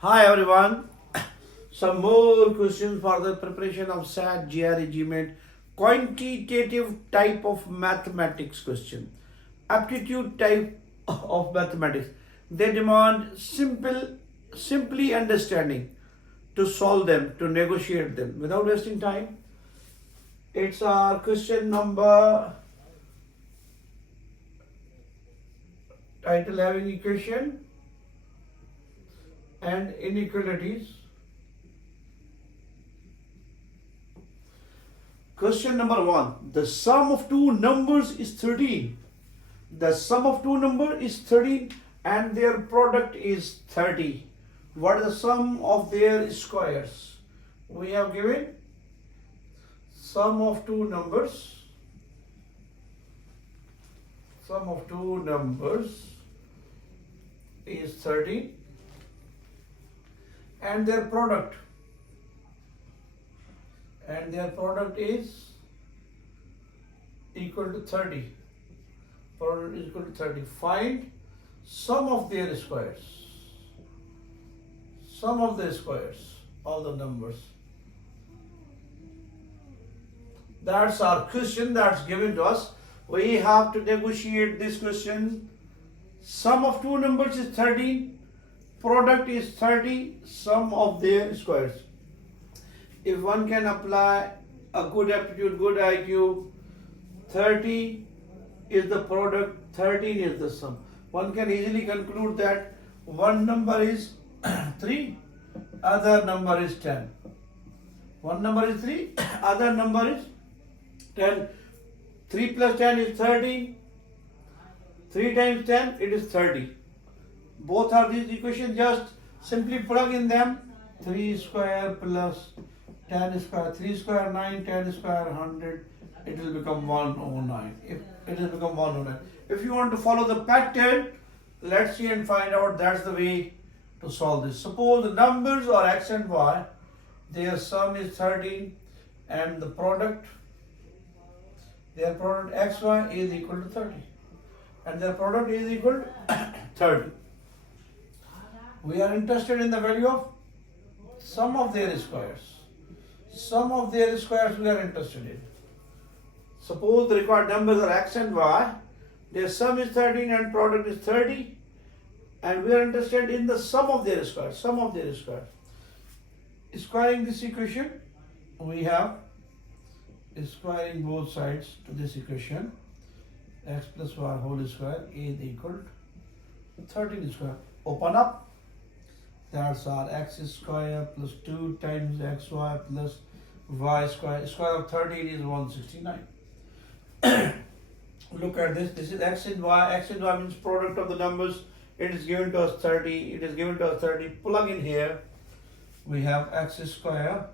Hi everyone. Some more questions for the preparation of SAT-GRE GMAT quantitative type of mathematics question. Aptitude type of mathematics. They demand simply understanding to solve them, to negotiate them without wasting time. It's our question number title having equation and inequalities. Question number 1. The sum of two numbers is 13. The sum of two numbers is 13 and their product is 30. What is the sum of their squares? We have given sum of two numbers. Sum of two numbers is 13 and their product is equal to 30. Product is equal to 30. Find sum of their squares. Sum of the squares, all the numbers. That's our question that's given to us. We have to negotiate this question. Sum of two numbers is 13. Product is 30. Sum of their squares. If one can apply a good aptitude, good IQ, 30 is the product, 13 is the sum. One can easily conclude that one number is 3, other number is 10. One number is 3, other number is 10. 3 plus 10 is 13. 3 times 10, it is 30. Both of these equations, just simply plug in them. 3 square plus 10 square, 3 square 9, 10 square 100, it will become 109. It will become 109. If you want to follow the pattern, let's see and find out. That's the way to solve this. Suppose the numbers are x and y, their sum is 13 and the product, their product xy is equal to 30 and their product is equal to 30. We are interested in the value of sum of their squares. Sum of their squares we are interested in. Suppose the required numbers are x and y. Their sum is 13 and product is 30. And we are interested in the sum of their squares. Sum of their squares. Squaring this equation, we have squaring both sides to this equation. X plus y whole square is equal to 13 square. Open up. That's our x square plus 2 times xy plus y square. Square of 13 is 169. Look at this. This is x and y. X and y means product of the numbers. It is given to us 30. It is given to us 30. Plug in here. We have x square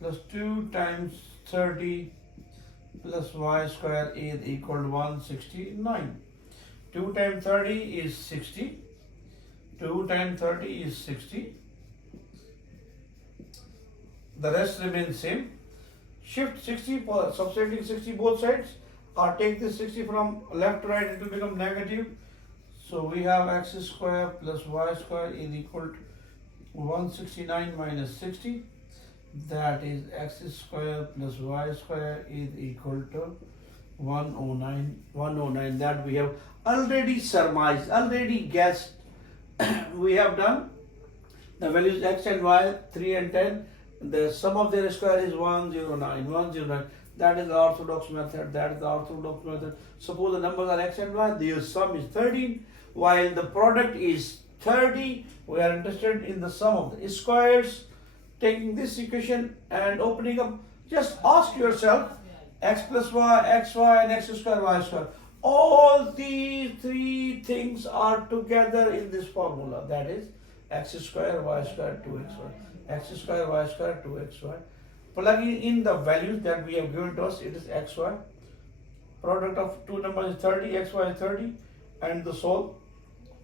plus 2 times 30 plus y square is equal to 169. 2 times 30 is 60. 2 times 30 is 60. The rest remains same. Shift 60, subtracting 60 both sides, or take this 60 from left to right, it will become negative. So we have x square plus y square is equal to 169 minus 60. That is x square plus y square is equal to 109. 109 that we have already surmised, already guessed. We have done the values x and y, 3 and 10. The sum of their square is 109. 109. That is the orthodox method. That is the orthodox method. Suppose the numbers are x and y. Their sum is 13, while the product is 30. We are interested in the sum of the squares. Taking this equation and opening up, just ask yourself, x plus y, xy, and x square, y square. All these three things are together in this formula. That is x square, y square, 2xy. X square, y square, 2xy. Plugging in the values that we have given to us, it is xy. Product of two numbers is 30, xy is 30. And the solve,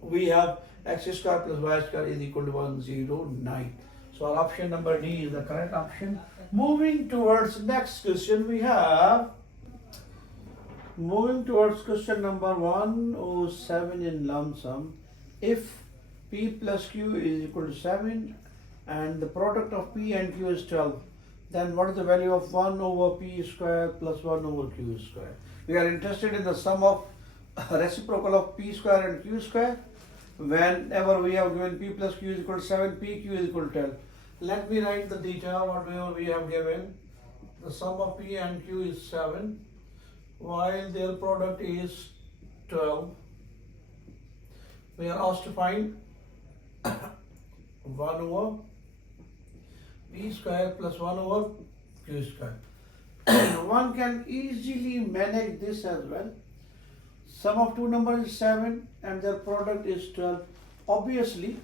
we have x square plus y square is equal to 109. So our option number D is the correct option. Moving towards next question, we have moving towards question number 107 in lump sum. If P plus Q is equal to 7 and the product of P and Q is 12. Then what is the value of 1 over P square plus 1 over Q square? We are interested in the sum of reciprocal of P square and Q square. Whenever we have given P plus Q is equal to 7, PQ is equal to 12. Let me write the data whatever we have given. The sum of P and Q is 7 while their product is 12. We are asked to find 1 over P square plus 1 over Q square. One can easily manage this as well. Sum of two numbers is 7 and their product is 12. Obviously,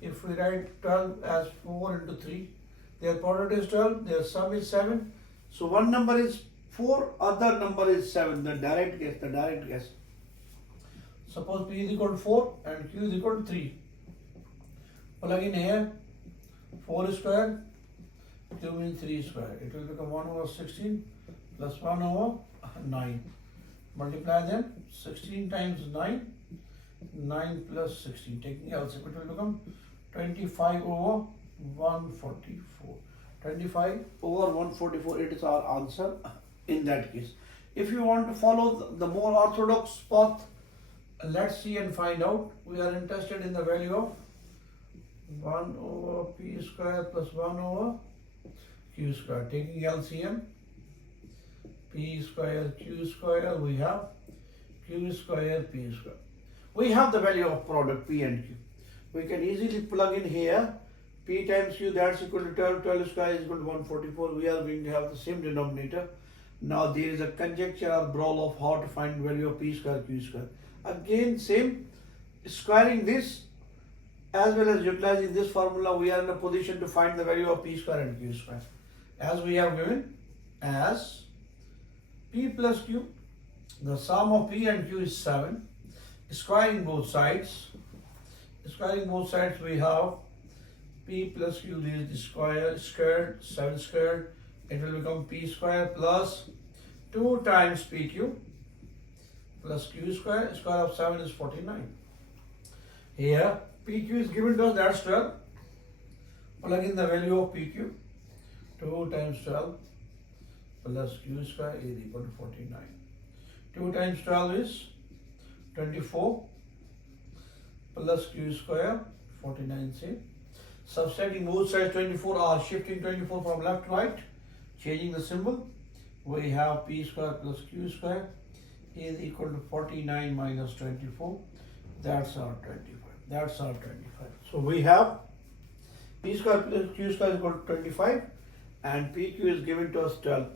if we write 12 as 4 into 3, their product is 12, their sum is 7. So one number is 4, other number is 7. The direct guess. Suppose P is equal to 4 and Q is equal to 3. Plug in here 4 square, Q means 3 square. It will become 1 over 16 plus 1 over 9. Multiply them, 16 times 9, 9 plus 16. Taking LCM, it will become 25 over 144. 25 over 144, it is our answer in that case. If you want to follow the more orthodox path, let's see and find out. We are interested in the value of 1 over P square plus 1 over Q square. Taking LCM, P square Q square, we have Q square P square. We have the value of product P and Q. We can easily plug in here P times Q, that's equal to 12, 12 square is equal to 144. We are going to have the same denominator. Now there is a conjecture or brawl of how to find value of P square Q square. Again same, squaring this as well as utilizing this formula, we are in a position to find the value of P square and Q square. As we have given as P plus Q, the sum of P and Q is 7. Squaring both sides, we have P plus Q is the squared, 7 squared. It will become P square plus 2 times PQ plus Q square. Square of 7 is 49. Here PQ is given to us, that's 12. Plug in the value of PQ. 2 times 12 plus Q square is equal to 49. 2 times 12 is 24 plus Q square 49 same. Subtracting both sides 24 or shifting 24 from left to right, changing the symbol, we have P square plus Q square is equal to 49 minus 24. That's our 25. So we have P square plus Q square is equal to 25 and PQ is given to us 12.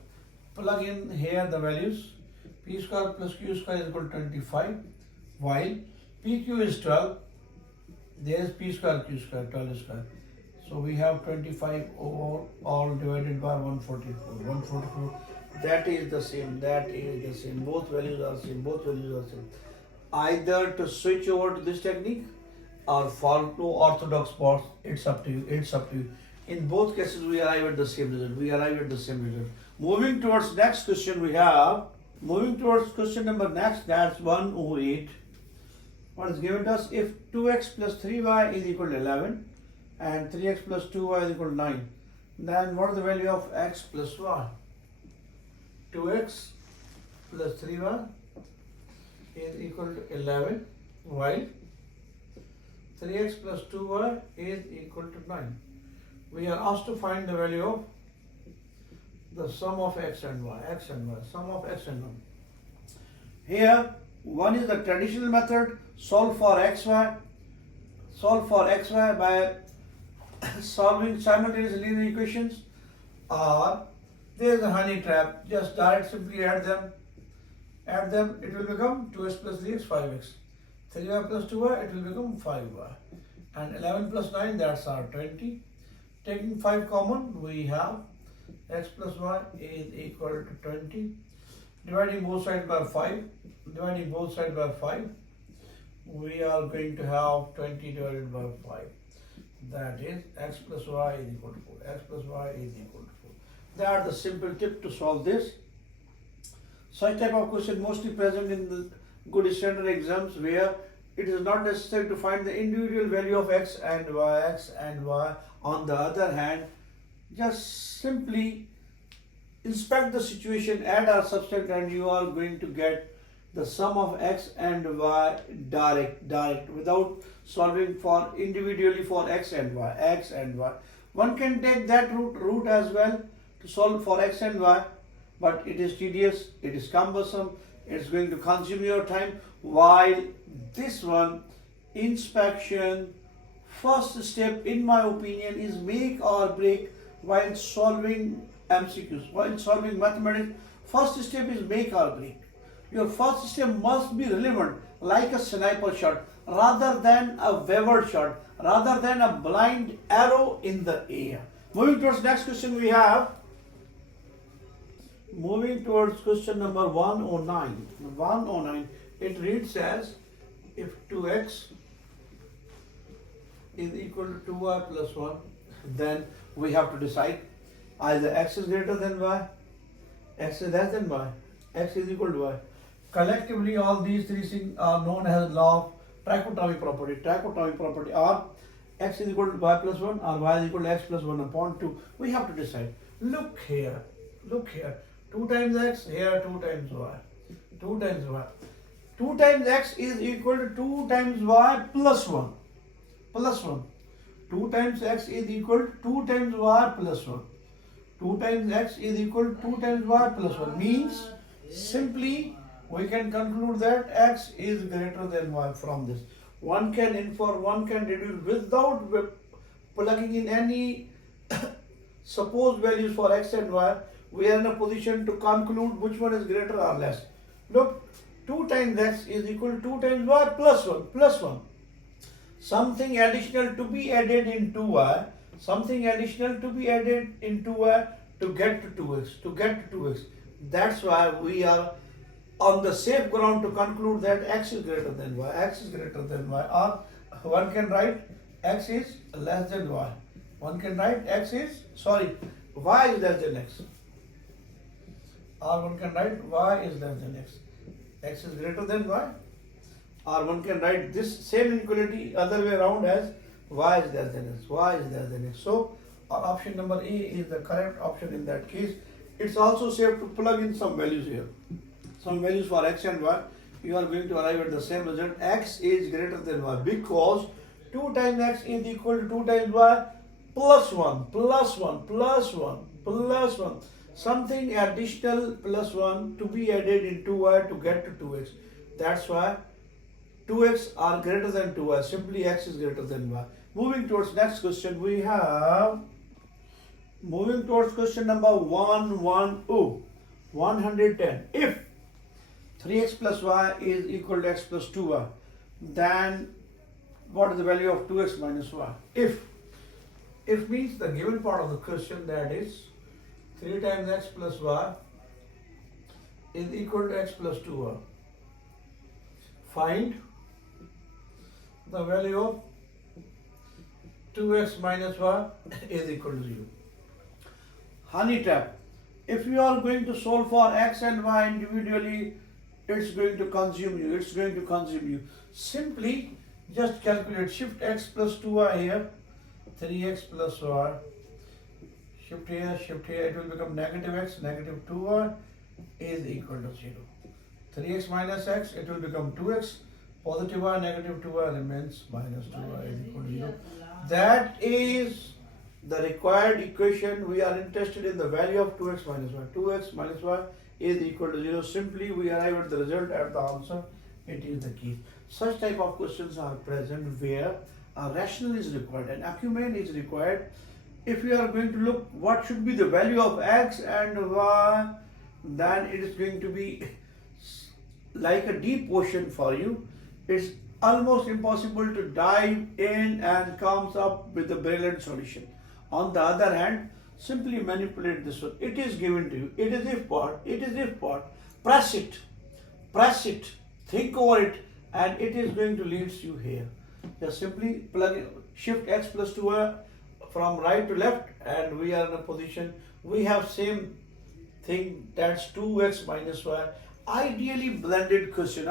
Plug in here the values. P square plus Q square is equal to 25 while PQ is 12. There is P square Q square, 12 square. So we have 25 over all divided by 144. 144. That is the same. Both values are same. Either to switch over to this technique or follow to orthodox path. It's up to you. In both cases, we arrive at the same result. Moving towards next question, question number next. That's 108. What is given to us? If 2x plus 3y is equal to 11 and 3x plus 2y is equal to 9, then what is the value of x plus y? 2x plus 3y is equal to 11 while 3x plus 2y is equal to 9. We are asked to find the value of the sum of x and y, sum of x and y. Here, one is the traditional method, solve for xy by solving simultaneous linear equations, or there is a honey trap, just simply add them, it will become 2x plus 3x, 5x. 3y plus 2y, it will become 5y. And 11 plus 9, that's our 20. Taking 5 common, we have x plus y is equal to 20. Dividing both sides by 5, we are going to have 20 divided by 5. That is x plus y is equal to 4. They are the simple tip to solve this. Such type of question mostly present in the good standard exams where it is not necessary to find the individual value of x and y. On the other hand, just simply inspect the situation, add or subtract, and you are going to get the sum of x and y direct without solving for individually for x and y. One can take that route as well to solve for x and y, but it is tedious, it is cumbersome, it's going to consume your time, while this one, inspection, first step in my opinion is make or break while solving MCQs, while solving mathematics. First step is make or break. Your first step must be relevant, like a sniper shot, rather than a wavered shot, rather than a blind arrow in the air. Moving towards next question, we have moving towards question number 109. 109, it reads as, if 2x is equal to 2y plus 1, then we have to decide either x is greater than y, x is less than y, x is equal to y. Collectively, all these three things are known as law of trichotomy property. Trichotomy property are x is equal to y plus 1 or y is equal to x plus 1 upon 2. We have to decide. Look here. 2 times x, here 2 times y. 2 times y. 2 times x is equal to 2 times y plus 1. Plus 1. 2 times x is equal to 2 times y plus 1. 2 times x is equal to 2 times y plus 1. Means simply we can conclude that x is greater than y from this. One can infer, one can deduce without plugging in any supposed values for x and y. We are in a position to conclude which one is greater or less. Look, 2 times x is equal to 2 times y plus 1. Plus 1. Something additional to be added into y. Something additional to be added into y to get to 2x. To get to 2x. That's why we are on the safe ground to conclude that x is greater than y. X is greater than y. Or one can write x is less than y. One can write y is less than x. Or one can write y is less than x. X is greater than y. Or one can write this same inequality other way around as y is less than x. Y is less than x. So our option number A is the correct option in that case. It's also safe to plug in some values here. Some values for x and y. You are going to arrive at the same result. X is greater than y because 2 times x is equal to 2 times y plus 1, plus 1, plus 1, plus 1. Something additional plus 1 to be added into y to get to 2x. That's why 2x are greater than 2y. Simply x is greater than y. Moving towards next question, we have moving towards question number 110. If 3x plus y is equal to x plus 2y, then what is the value of 2x minus y? If means the given part of the question, that is 3 times x plus y is equal to x plus 2y. Find the value of 2x minus y is equal to 0. Honey trap. If you are going to solve for x and y individually, it's going to consume you. Simply just calculate, shift x plus 2y here, 3x plus y, shift here, it will become negative x, negative 2y is equal to 0. 3x minus x, it will become 2x, positive y, negative 2y remains, minus 2y is equal to 0. That is the required equation. We are interested in the value of 2x minus y. 2x minus y is equal to 0. Simply we arrive at the result at the answer. It is the key. Such type of questions are present where a rationale is required, an acumen is required. If you are going to look what should be the value of x and y, then it is going to be like a deep ocean for you. It's almost impossible to dive in and comes up with a brilliant solution. On the other hand, simply manipulate this one. It is given to you. It is if part. Press it, think over it, and it is going to lead you here. Just simply plug in, shift x plus 2y from right to left, and we are in a position. We have same thing, that's 2x minus y. Ideally blended question.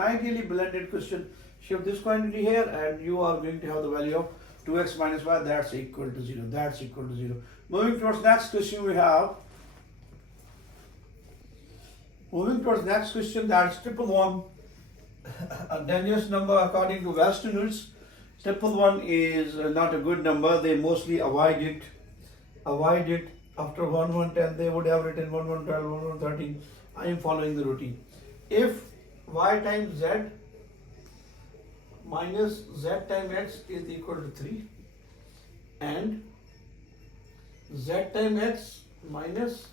Shift this quantity here and you are going to have the value of 2x minus y, that's equal to 0. That's equal to 0. Moving towards next question we have. Moving towards next question, that's 111. A dangerous number according to Westerners. 111 is not a good number. They mostly avoid it. After 1110 they would have written 1112, 1113. I am following the routine. If y times z minus z times x is equal to 3 and z times x minus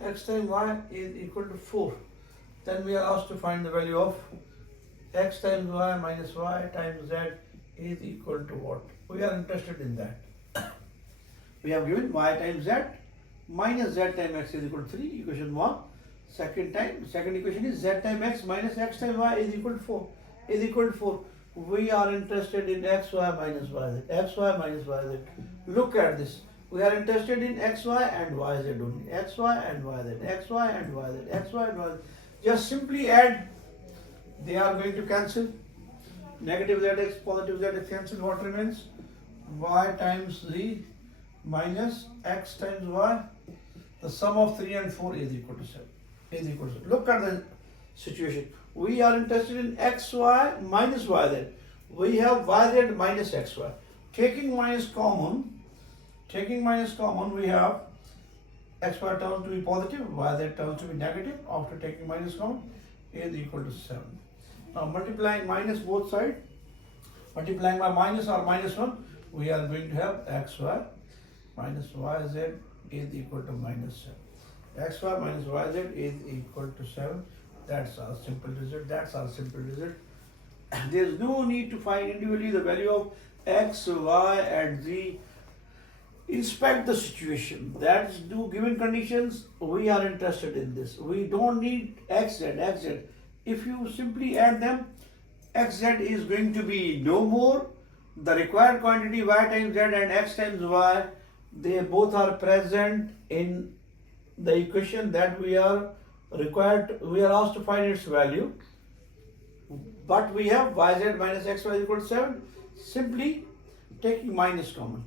x times y is equal to 4, then we are asked to find the value of x times y minus y times z is equal to what? We are interested in that. We have given y times z minus z times x is equal to 3, equation 1. Second equation is z times x minus x times y is equal to 4. We are interested in xy minus yz. Xy minus yz. Look at this. We are interested in xy and yz only. Xy and yz. Xy and yz. Xy and yz. Just simply add. They are going to cancel. Negative zx, positive zx cancel. What remains? Y times z minus x times y. The sum of 3 and 4 is equal to 7. Look at the situation. We are interested in xy minus yz. We have yz minus xy. Taking minus common, we have xy terms to be positive, yz terms to be negative. After taking minus common, is equal to 7. Now multiplying minus both sides, multiplying by minus or minus 1, we are going to have xy minus yz is equal to minus 7. Xy minus yz is equal to 7. That's our simple result. There is no need to find individually the value of x, y and z. Inspect the situation. That's do given conditions. We are interested in this. We don't need xz. If you simply add them, xz is going to be no more. The required quantity y times z and x times y, they both are present in the equation that we are asked to find its value, but we have yz minus xy equal to 7. Simply taking minus common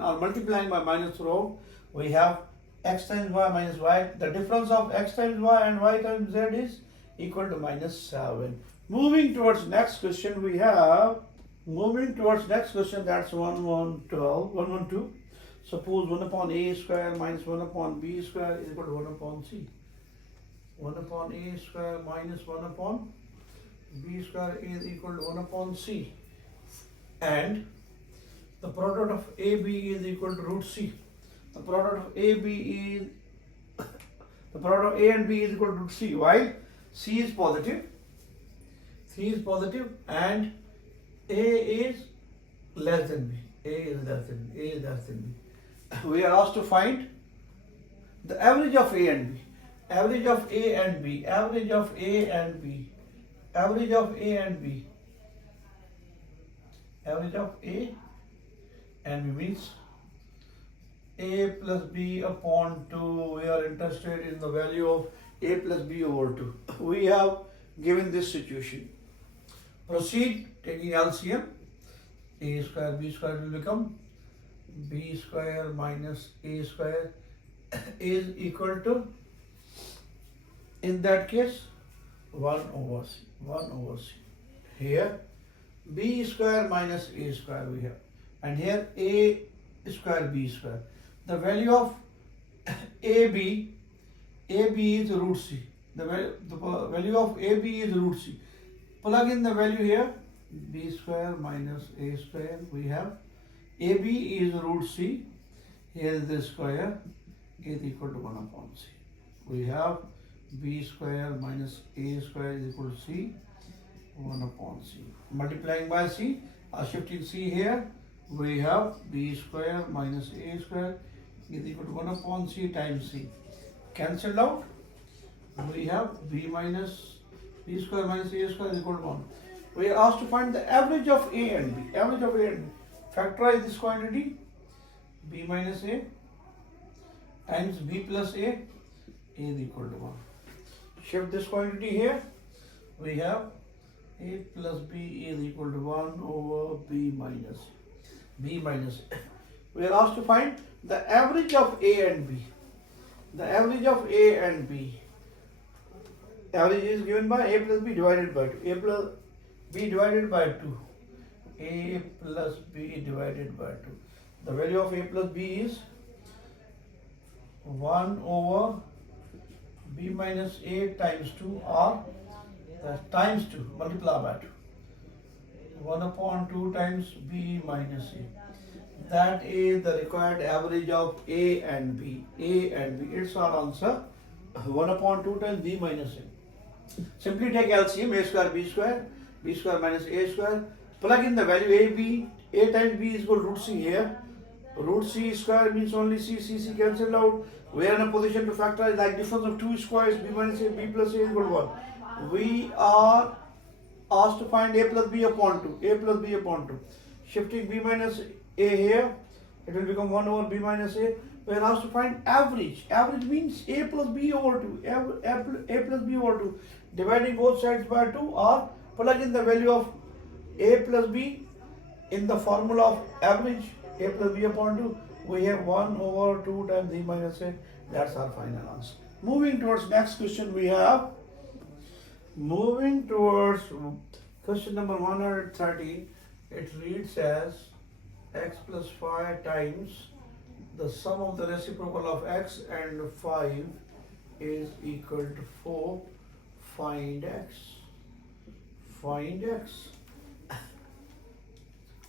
or multiplying by minus row, we have x times y minus y. The difference of x times y and y times z is equal to minus 7. Moving towards next question, that's 112. Suppose 1 upon a square minus 1 upon b square is equal to 1 upon c. 1 upon a square minus 1 upon b square is equal to 1 upon c. And the product of ab is equal to root c. The product of a and b is equal to root c. While c is positive, and a is less than b. A is less than b. We are asked to find the average of A and B. Average of A means A plus B upon 2. We are interested in the value of A plus B over 2. We have given this situation. Proceed taking LCM. A square B square will become B square minus A square is equal to, in that case, 1 over C. Here B square minus A square we have, and here A square B square. The value of AB is root C. The value of AB is root C. Plug in the value here. B square minus A square, we have AB is root C, here is the square, is equal to 1 upon C. We have B square minus A square is equal to C, 1 upon C. Multiplying by C, shifting C here, we have B square minus A square is equal to 1 upon C times C. Cancelled out, we have B square minus A square is equal to 1. We are asked to find the average of A and B. Factorize this quantity, B minus A times B plus A is equal to 1. Shift this quantity here. We have A plus B is equal to 1 over B minus A. We are asked to find the average of A and B. The average of A and B. Average is given by A plus B divided by 2. A plus B divided by 2. A plus B divided by 2. The value of A plus B is 1 over B minus A times 2, or times 2 multiply by 2. 1 upon 2 times B minus A. That is the required average of A and B. A and B. It's our answer. 1 upon 2 times B minus A. Simply take LCM, A square, B square minus A square. Plug in the value AB. A times B is equal to root C here. Root C square means only C. C cancelled out. We are in a position to factorize like difference of 2 squares. B minus A, B plus A is equal to 1. We are asked to find A plus B upon 2. A plus B upon 2. Shifting B minus A here, it will become 1 over B minus A. We are asked to find average. Average means A plus B over 2. A plus B over 2. Dividing both sides by 2, or plug in the value of A plus B in the formula of average. A plus B upon 2. We have 1 over 2 times B minus A. That's our final answer. Moving towards next question, we have question number 130. It reads as x plus 5 times the sum of the reciprocal of x and 5 is equal to 4. Find x. Find x.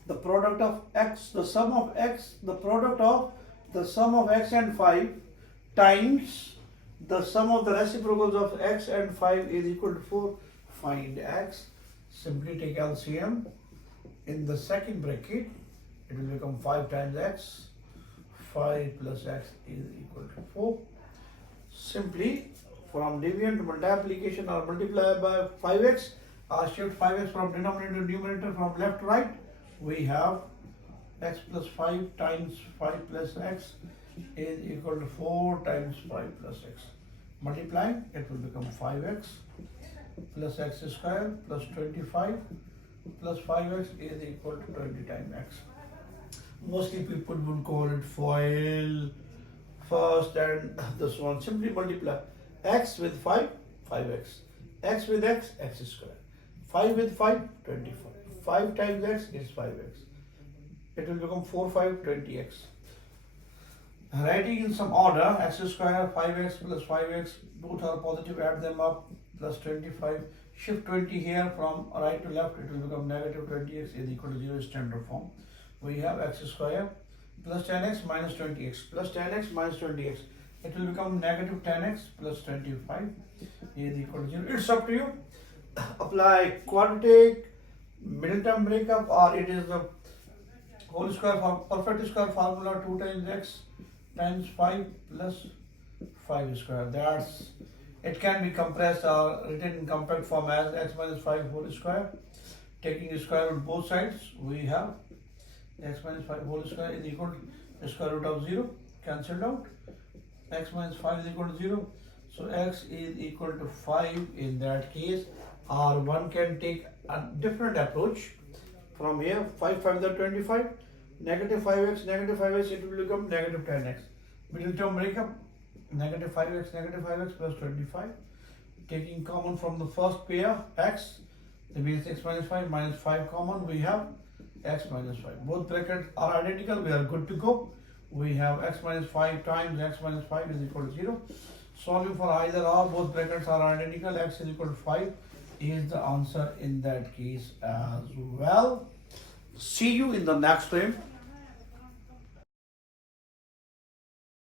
The product of x, the sum of x, the product of the sum of x and 5 times the sum of the reciprocals of x and 5 is equal to 4. Find x. Simply take LCM. In the second bracket, it will become 5 times x. 5 plus x is equal to 4. Simply from division to multiplication or multiply by 5x, or shift 5x from denominator to numerator from left to right, we have x plus 5 times 5 plus x is equal to 4 times 5 plus x. Multiplying, it will become 5x plus x square plus 25 plus 5x is equal to 20 times x. Mostly people would call it FOIL first and this one. Simply multiply x with 5, 5x. X with x, x square. 5 with 5, 25. 5 times x is 5x. It will become 4, 5, 20x. Writing in some order, x square, 5x plus 5x, both are positive, add them up, plus 25. Shift 20 here from right to left, it will become negative 20x is equal to 0 standard form. We have x square plus 10x minus 20x plus 10x minus 20x. It will become negative 10x plus 25 is equal to 0. It's up to you. Apply quadratic, middle term breakup, or it is the whole square perfect square formula 2 times x times 5 plus 5 square. That's it. Can be compressed or written in compact form as x minus 5 whole square. Taking square root both sides, we have x minus 5 whole square is equal to square root of 0, cancelled out. X minus 5 is equal to 0. So x is equal to 5 in that case. Or one can take a different approach. From here, 5 5 are 25. Negative 5x, it will become negative 10x. Middle term breakup, negative 5x plus 25. Taking common from the first pair, x, that means x minus 5 common, we have x minus 5. Both brackets are identical, we are good to go. We have x minus 5 times x minus 5 is equal to 0. Solving for either or, both brackets are identical, x is equal to 5 is the answer in that case as well. See you in the next frame.